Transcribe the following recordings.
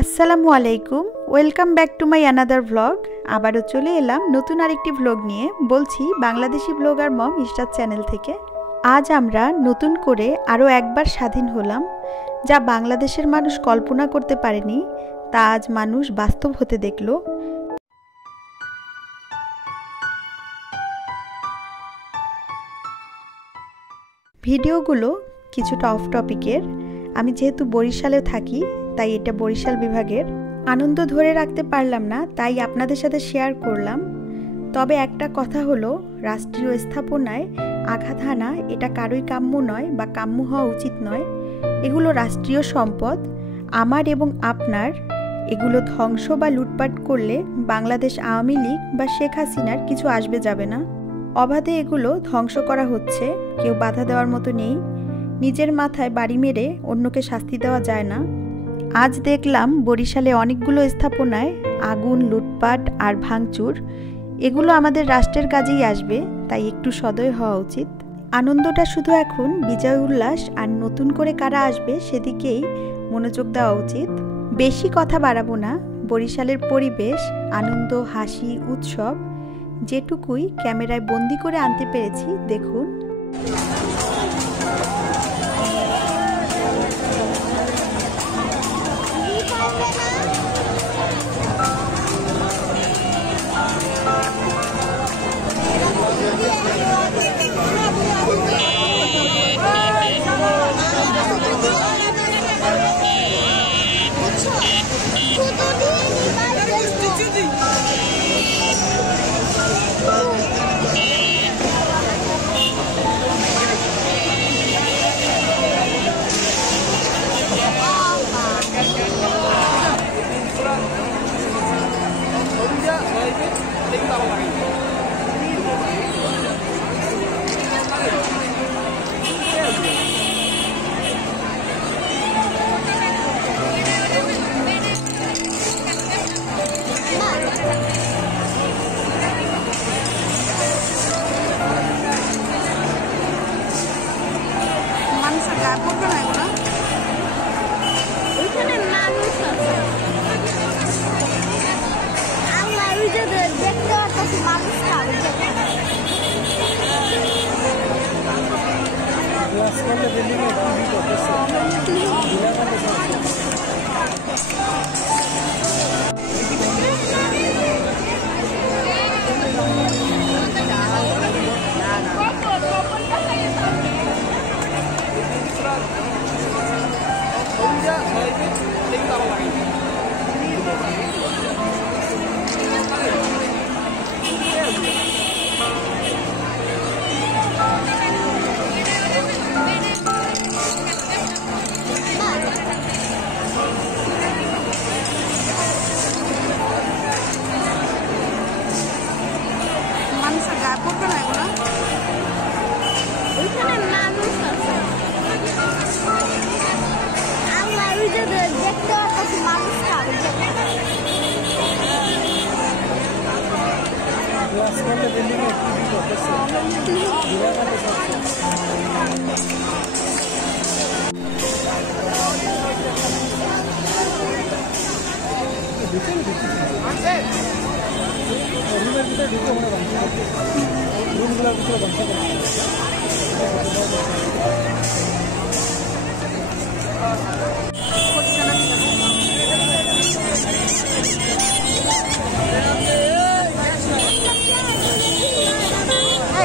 আসসালামু আলাইকুম, welcome back to my another vlog. আবারও চলে এলাম নতুন আরেকটি ভ্লগ নিয়ে। বলছি বাংলাদেশি ব্লগার মম ইশরাত চ্যানেল থেকে। আজ আমরা নতুন করে আরও একবার স্বাধীন হলাম। যা বাংলাদেশের মানুষ কল্পনা করতে পারেনি তা আজ মানুষ বাস্তব হতে দেখল। ভিডিওগুলো কিছুটা অফ টপিকের। আমি যেহেতু বরিশালে থাকি তাই এটা বরিশাল বিভাগের। আনন্দ ধরে রাখতে পারলাম না, তাই আপনাদের সাথে শেয়ার করলাম। তবে একটা কথা হলো, রাষ্ট্রীয় স্থাপনায় আঘাত হানা এটা কারোই কাম্য নয় বা কাম্য হওয়া উচিত নয়। এগুলো রাষ্ট্রীয় সম্পদ, আমার এবং আপনার। এগুলো ধ্বংস বা লুটপাট করলে বাংলাদেশ আওয়ামী লীগ বা শেখ হাসিনার কিছু আসবে যাবে না। অবাধে এগুলো ধ্বংস করা হচ্ছে, কেউ বাধা দেওয়ার মতো নেই। নিজের মাথায় বাড়ি মেরে অন্যকে শাস্তি দেওয়া যায় না। আজ দেখলাম বরিশালে অনেকগুলো স্থাপনায় আগুন, লুটপাট আর ভাঙচুর। এগুলো আমাদের রাষ্ট্রের কাজেই আসবে, তাই একটু সদয় হওয়া উচিত। আনন্দটা শুধু এখন বিজয় উল্লাস আর নতুন করে কারা আসবে সেদিকেই মনোযোগ দেওয়া উচিত। বেশি কথা বাড়াবো না। বরিশালের পরিবেশ, আনন্দ, হাসি, উৎসব যেটুকুই ক্যামেরায় বন্দি করে আনতে পেরেছি দেখুন।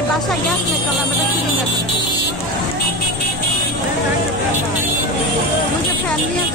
বাসা গ্যাস নেই, চলো আমরা সিলিন্ডার মুঝে ফ্যান নিয়ে